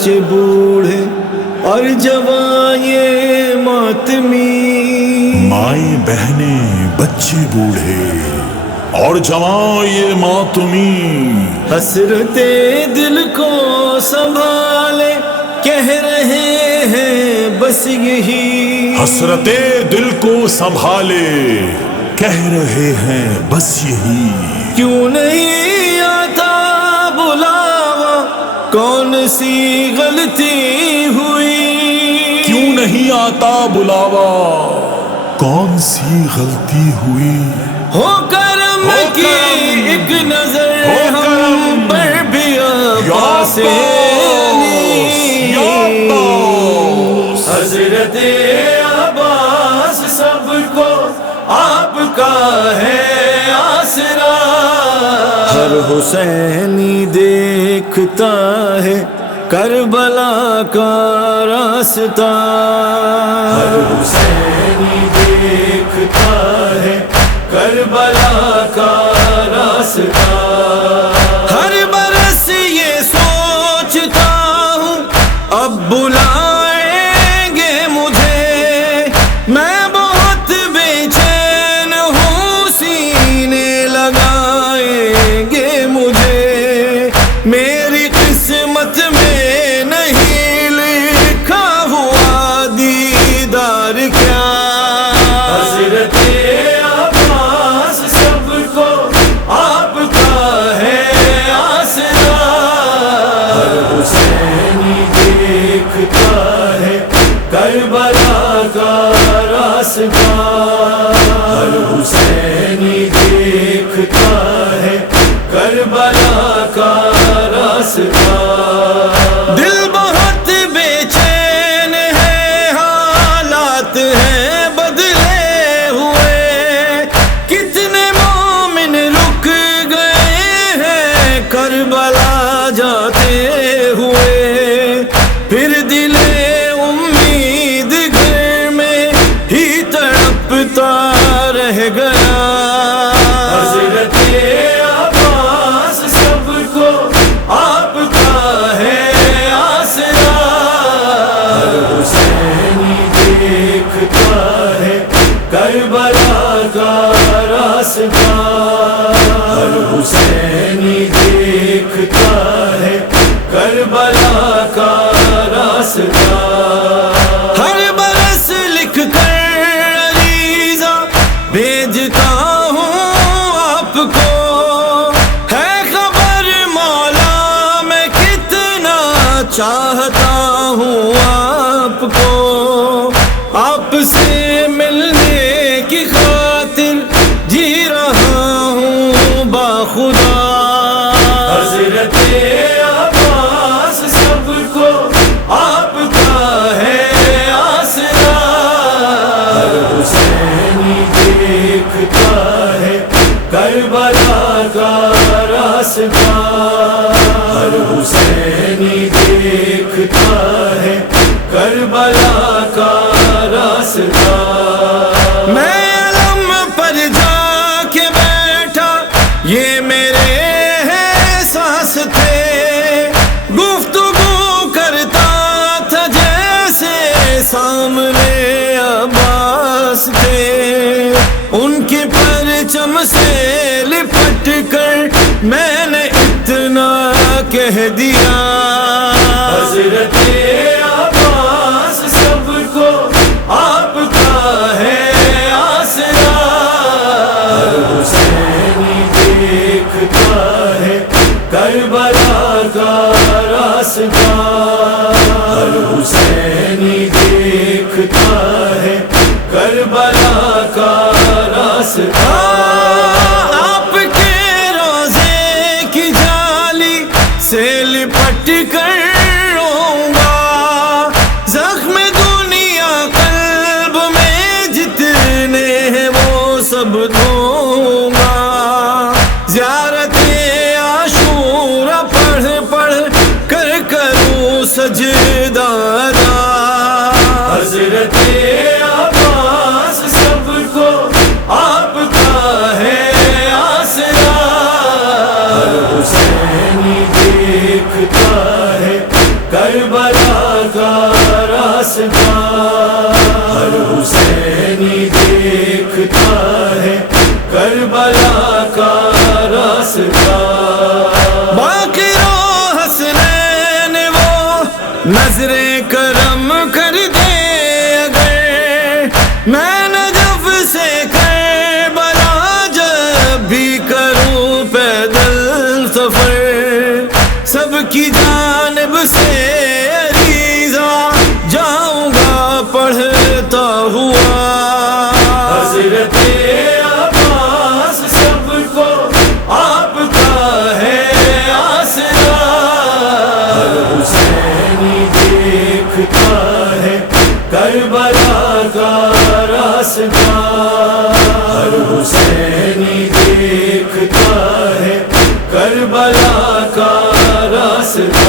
بچے بوڑھے اور جوان یہ ماتمی، مائیں بہنیں بچے بوڑھے اور جوان یہ ماتمی، حسرت دل کو سنبھالے کہہ رہے ہیں بس یہی، حسرت دل کو سنبھالے کہہ رہے ہیں بس یہی، کیوں نہیں آتا بلاوا کون سی غلطی ہوئی، کیوں نہیں آتا بلاوا کون سی غلطی ہوئی، ہو کرم کی ایک نظر ہم پر بھی عباس حضرت عباس سب کو آپ کا ہے آسرا، ہر حسینی دیکھتا ہے کربلا کا راستہ، ہر حسینی دیکھتا ہے کربلا کا راستہ، ہر برس یہ سوچتا ہوں اب بلائیں گے مجھے، میں بہت بے چین ہوں سینے لگائیں گے مجھے، میری قسمت میں نہیں لکھا ہوا دیدار کیا، حضرت عباس سب کو آپ کا ہے آسرا، ہر حسینی دیکھتا ہے کربلا کا راستہ، ہر حسینی دیکھتا ہے کربلا کا راستہ، دل بہت بے چین ہے حالات ہیں بدلے ہوئے، کتنے مومن رک گئے ہیں کربلا جاتے ہوئے، پھر دل امید گھر میں ہی تڑپتا رہ گیا، حضرت عباس سب کو آپ کا ہے آسرا، ہر حسینی دیکھتا ہے کربلا کا راستہ، ہر حسینی دیکھتا ہے کربلا کا راستہ، ہر برس لکھ کر عریضہ بھیجتا ہوں آپ کو، ہے خبر مولا میں کتنا چاہتا ہوں آپ کو، آپ سے ملنے کی خاطر جی رہا ہوں باخدا، حضرت عباس سب کو آپ کا ہے آسرا، ہر حسینی دیکھتا ہے کربلا کا راستہ، ہر حسینی دیکھتا ہے کربلا کا راستہ، میں علم پر جا کے بیٹھا یہ میرے احساس تھے، گفتگو کرتا تھا جیسے سامنے عباس تھے، ان کے پرچم سے لپٹ کر میں نے اتنا کہہ دیا، حضرت عباس سب کو آپ کا ہے آسرا، ہر حسینی دیکھتا ہے کربلا کا راستہ، ہر حسینی دیکھتا ہے کربلا کا راستہ، آپ کے روزے کی جالی سے لپٹ کر رہوں گا، راستہ، ہر حسینی دیکھتا ہے کربلا کا راستہ۔ باقر و حسنین وہ نظر کرم کر دے اگر، میں نجف سے کربلا جب بھی کروں پیدل سفر، سب کی جانب سے عریضہ جاؤں گا پڑھتا ہوا۔ حضرت عباس سب کو آپ کا ہے آسرا، ہر حسینی دیکھتا ہے کربلا کا راستہ، ہر حسینی دیکھتا ہے کربلا کا راستہ۔